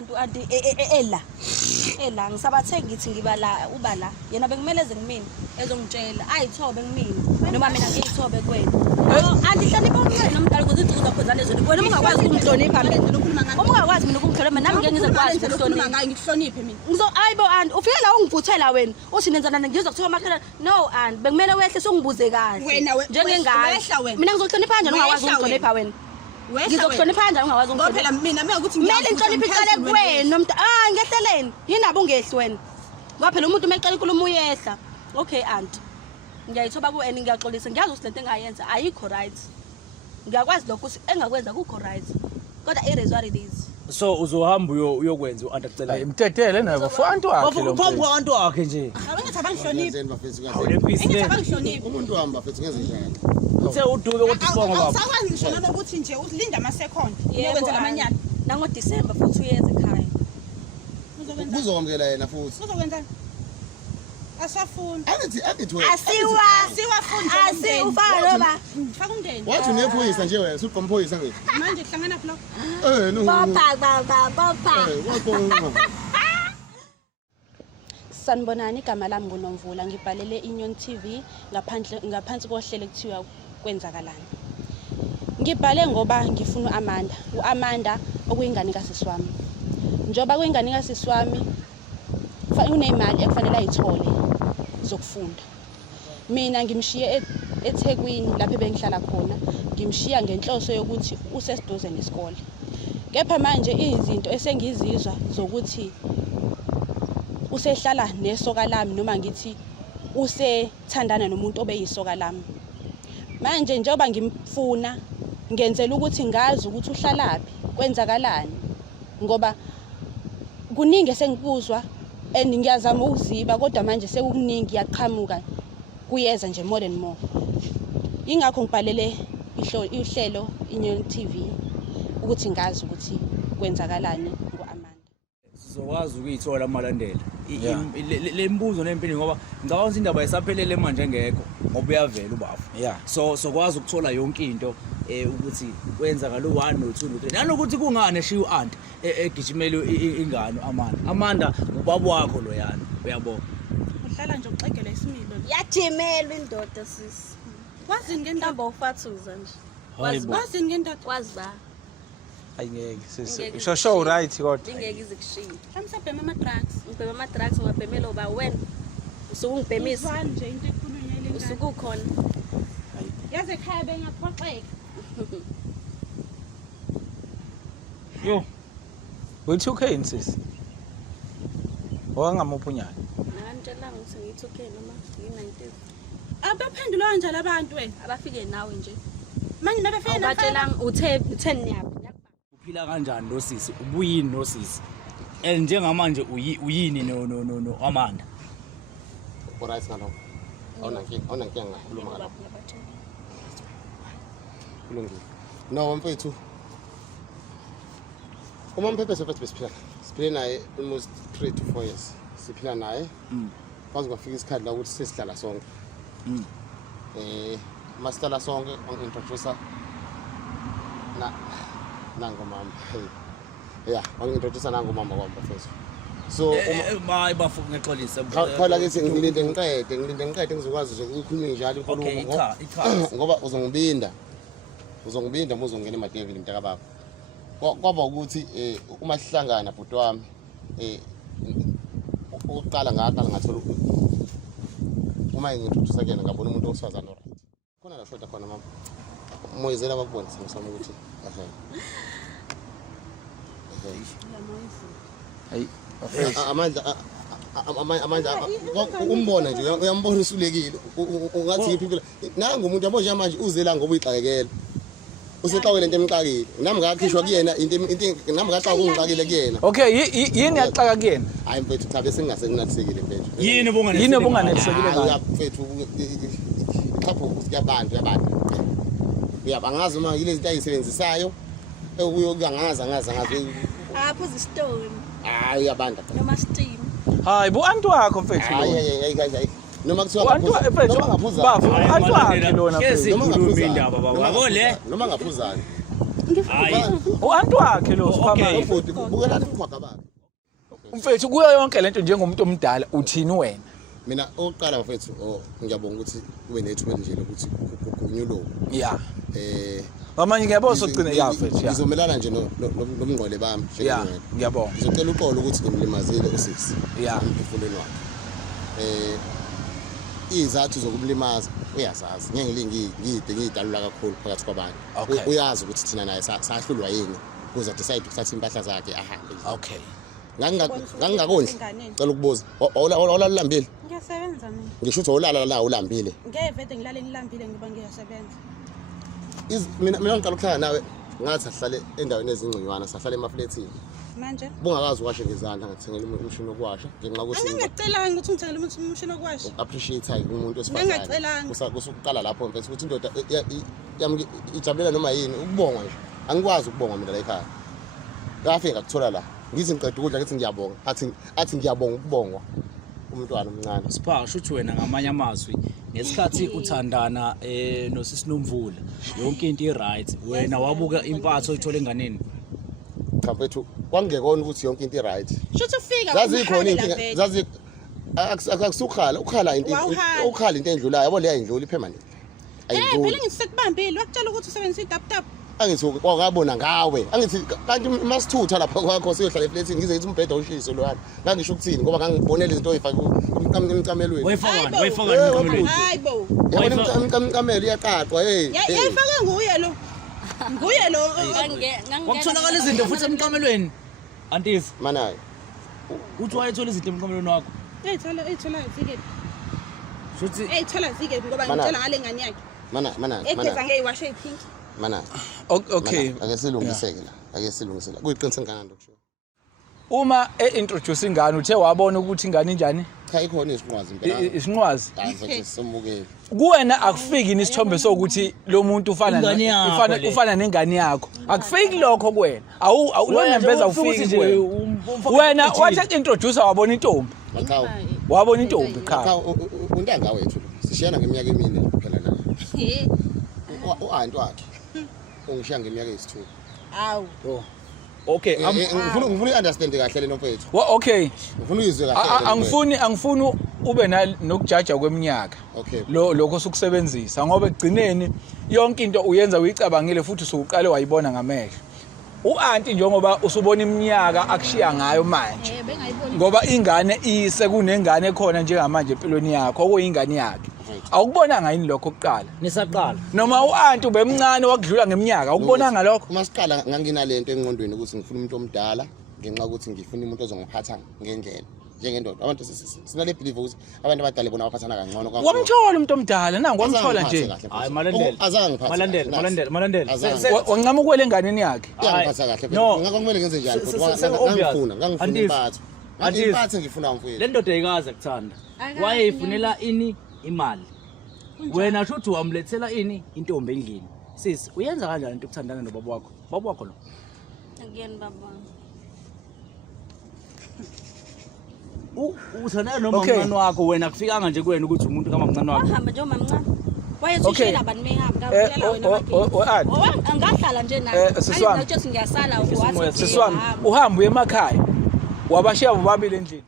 anti ela ngisabathe ngithi ngibala ubala yena bekumele eze kumina ezongitshela ayithobe kumina noma mina ngiyithobe kuwena anti hlonipha umncane nomdala ukuze uthi khona lezo wena ungakwazi ukumhlonipha mina ungakwazi mina ukumhlonipha nami ngeke ngizokwazi ukuhlonipha ngikuhloniphe mina ngizo ayibo anti ufike la ungiphuthela wena uthi nenzana ngizokuthiwa makhala no anti bekumele wehle sungibuze kahle njengengane mina ngizohlonipha kanjani ungakwazi ukuhlonipha wena ngizokuhlonipha kanjani ungakwazi ukuhlonipha phela mina ukuthi ngiyaqala inhlonipho iqale kuwena ngehleleni yinabo ungehli wena ngoba phela umuntu meqala inkulumo uyehla okay anti ngiyayithoba ku and ngiyaxolisa ngiyazi ukuthi lento engayenza ayikho right ngiyakwazi lokho ukuthi engakwenza kukho right kodwa it is what it is so uzohamba uyokwenza uanti acela imtetele nayo bafantu wakhe lo uphambi kwabantu wakhe nje awungathi abangihloniphi awulepisile abangihloniphi umuntu uhamba mfethu ngeze njalo uthe udube kodwa ubonga baba awusakwazi ngisho nabo ukuthi nje ulinda ama second uyokwenza lamanyana nango December futhi uyeza ekhaya uzokwamukela yena futhi uzokwenza asafuni athi asiwafuni asiufana loba faka umndeni wathi unephoyisa nje wena usupha umphoyisa ngithi manje kuhlangana phlo no bopha wakhona Sanibonani igama lami nguNomvula ngibhalele iNyon TV ngaphansi kohlelo ekuthiwa kwenzakalani. Ngibhale ngoba ngifuna uAmanda okuyingane kaSiswami. Njoba kuyingane kaSiswami unemali ekufanele ayithole zokufunda. Mina ngimshiye eThekwini lapho bengihlala khona ngimshiya ngenhloso yokuthi usesiduze nesikole. Kepha manje izinto esengizizwa zokuthi usehlala nesoka lami noma ngithi usethandana nomuntu obeyisoka lami manje njengoba ngimfuna ngenzela ukuthi ngazi ukuthi uhlalaphi kwenzakalani ngoba kuningi esengikuzwa and ngiyazama ukuziba kodwa manje sekukuningi yaqhamuka kuyeza nje more and more ingakho ngibhalele ihlelo iNyon TV ukuthi ngazi ukuthi kwenzakalani ngoAmanda sizokwazi ukuyithola amalandela lembuzo nempilo ngoba ngicabanga indaba yesaphelele manje ngekho ngoba uyavela ubafu so kwazi ukuthola yonke into ukuthi kwenzakala u1 no2 no3 nanokuthi kungane eshiya uanti egijimela ingane Amanda ubaba wakho lo yana uyabona uhlala nje uxegela isimilo yajimela indoda sisi kwazi ngendaba ufathuza nje kwazi ngendaba kwazi ba ayingeke show right kodwa ingeke izikushiya mhlawumbe ama drugs ubhema ama drugs ungabhemela uba wena usukungibhemisa nje into ekhulunywa lengane usukukhona yaze ekhaya bengaphoxeka yo we2K insisi wangamuphunyana ngantshela ukuthi ngi2K noma ngi90 abaphendula kanjalo abantu abafike nawe nje manje nabefike nabatshela u10 yabo uphila kanjani nosisi ubuyini nosisi and njengamanje uyini no Amanda alright ngalokho awunankinga ngakhuluma ngalokho kulungile no mfethu uma mphephethu siphila naye almost 3 to 4 years siphila naye kwaze kwafika isikhathi la ukuthi sesihlala sonke masihlala sonke ngi-introducer nangomama wangi-introducer nangomama kwami bafethu so uma bafu ngexolisa khala ke ngilinde ngiqede ngizokwazi ukukhuluma njalo inkulumo ngoba uzongibinda muzongena emadevini mntaka baba kwaba ukuthi uma sihlangana bhuti wami ukuqala ngathola uma ngi-introducer kuyena ngabona umuntu osifazana right khona la shoda khona mama moyizela bakubona sami ukuthi hayi amandla umbona nje uyambona usulekile ungathi iphipila nangu umuntu yabo nje manje uzela ngoba uyixakekela usexawele into emxakile nami ngakhishwa kuyena into nami ngaxa ungixakile kuyena okay yini yaxaka kuyena hayi mfethu cha bese ngingasenginathisekile mfethu yini bunganelisekile ngayo mfethu chapho yabantu uyabangaza uma yile zinto ayisebenzisayo ukuyokuyangaza apho izistori hayi yabantu noma steam hayi bu-anti wakho mfethu hayi noma kuthiwa ngaphuza bafu anti wakhe lona sikhuluma indaba baba yabo le noma ngaphuzana Hayi. U-anti wakhe lo Okay. Futhi bukelani ubukhwaga bakhe. mfethu kuyo yonke lento njengomuntu omdala uthini wena? Mina oqala mfethu ngiyabonga ukuthi kube nethuba nje lokuthi kunyulo. Yeah. Manje ngiyabona sogcina ya mfethu ya. Ngizomelana nje nomngqole bami Yeah, njengomngcele. ngiyabonga. Ngizocela uxolo ukuthi ngimlimazile usisi. Yeah. Emphefumulweni wakhe. Izathu zokumlimaza uyazazi. Ngeke ngiyidalula kakhulu phakathi kwabantu. Okay. Uyazi ukuthi thina naye sahlulwa yini kuze decide ukuthatha impahla zakhe ahambe. Okay. Ngangakondli. Cela ukubuza. Awulalambile. Ngiyasebenza mina. Ngisho ukuthi awulala la ulambile. Ngevete ngilale ngilambile ngiba ngiyasebenza. Mina ngiqala ukuhlala nawe ngathi ahlale endaweni ezingconywana sahlala emafletini. Manje Bungakazi uwashe ngezandla ngathengela umshini wokuwasha ngenxa ukuthi angingacelanga ukuthi ngithengele umshini wokuwasha. appreciate umuntu Ngingacelanga. wesifazane kusuqala lapho mfethu ukuthi indoda yami ijabulela noma yini ukubonga nje angikwazi ukubonga mina la ekhaya ngafika ngakuthola la ngithi ngiqeda ukudla ngithi ngiyabonga athi ngiyabonga ukubongwa umntwana omncane. Sipha shuthi wena ngamanye amazwi ngesikhathi uthandana nosisi Nomvula yonke into i-right wena wabuka impatho oyithola enganeni. Cha mfethu kwangekona ukuthi yonke into i-right. Shothi ufika Zazi khona inkinga zazi akusukhala ukhala into ukhala into endlulayo yabo leya indlula ipermanent. Phela ngisekubambile wakutshela ukuthi usebenzisa idaptap. Angithi kwabona ngawe angithi kanti masithutha lapha kwakho siyohlala eflatini ngize ngithi umbhede awushiso lo yana ngangisho ukuthini ngoba ngangibonela izinto oyifaka umcamelweni Wayifakani emcamelweni. Hayibo. yabona umcamelo iyaqaqwa Yayifaka nguye lo. Nguye lo. Wakutholakala izinto futhi emcamelweni. Antisi manayo uthi wayethola izinto emcamelweni wakho. Eyithola zike. Shuthi Eyithola zike ngoba ngitshela ngale ngane yakhe. mana Egeza ngeyiwashe ipink. mana Okay. ake silungiseke la ake silungisela kuyiqinisa ngani lokusho Uma introduce ingane uthe wabona ukuthi ingane injani? cha ikhona isinqwazi impela Isinqwazi. mfethu somukeli Kuwena akufiki nisithombe sokuthi lo muntu ufana nengane yakho. Akufiki lokho kuwena. Awulona mbeza ufiki nje. Wena wathi introduce wabona intombi. makhawu Wabona intombi ekhaya. makhawu untanga wethu sishiyana ngeminyaka emine phela naye u-aunt wakhe ungishiya ngeminyaka eyisithupha. Awu. Okay, ngifuna uyi-understand kahle lento mfethu Okay. ngifuna uyizwe kahle Angifuni ube nokujaja kweminyaka. Okay. Lokho sukusebenzisa ngoba egcineni yonke into uyenza uyicabangile futhi usuqale wayibona ngamehlo. U-anti njengoba usubona iminyaka akushiya ngayo manje. Bengayiboni. Ngoba ingane kunengane ekhona njengamanje empilweni yakho okuyingane yakhe. Awukubonanga yini lokho kuqala? nisaqala. Noma u-anti ubemncane wakudlula ngeminyaka awukubonanga lokho? uma siqala nganginalento engqondweni ukuthi ngifuna umuntu omdala ngenxa ukuthi ngifuna umuntu ozongiphatha ngendlela njengendoda abantu sinale belief ukuthi abantu abadala bona baphathana kangcono Wamthola umuntu omdala nangu wamthola nje. Hayi malandela. Wancama ukwele enganeni yakhe. ngiphatha kahle No. ngakho kumele ngenze njani ngangifuna impatho impatho ngifuna mfowethu Le ndoda ayikaze kuthanda. Wayeyifunela ini imali. Wena shuthi wamlethela ini intombi endlini. Sisi uyenza kanjani into ukuthandana nobaba wakho? Baba wakho lo. Again baba. Uthandana noma mncane wakho wena kufikanga nje kuwena ukuthi umuntu kama mncane wakho. Wahamba nje mamncane. Wayethishela abantu mehamba ngabuyela wena angahlala nje naye. Siswami. Ngiyasala wathi. Siswami uhamba uye emakhaya. Wabashiya bobabili endlini.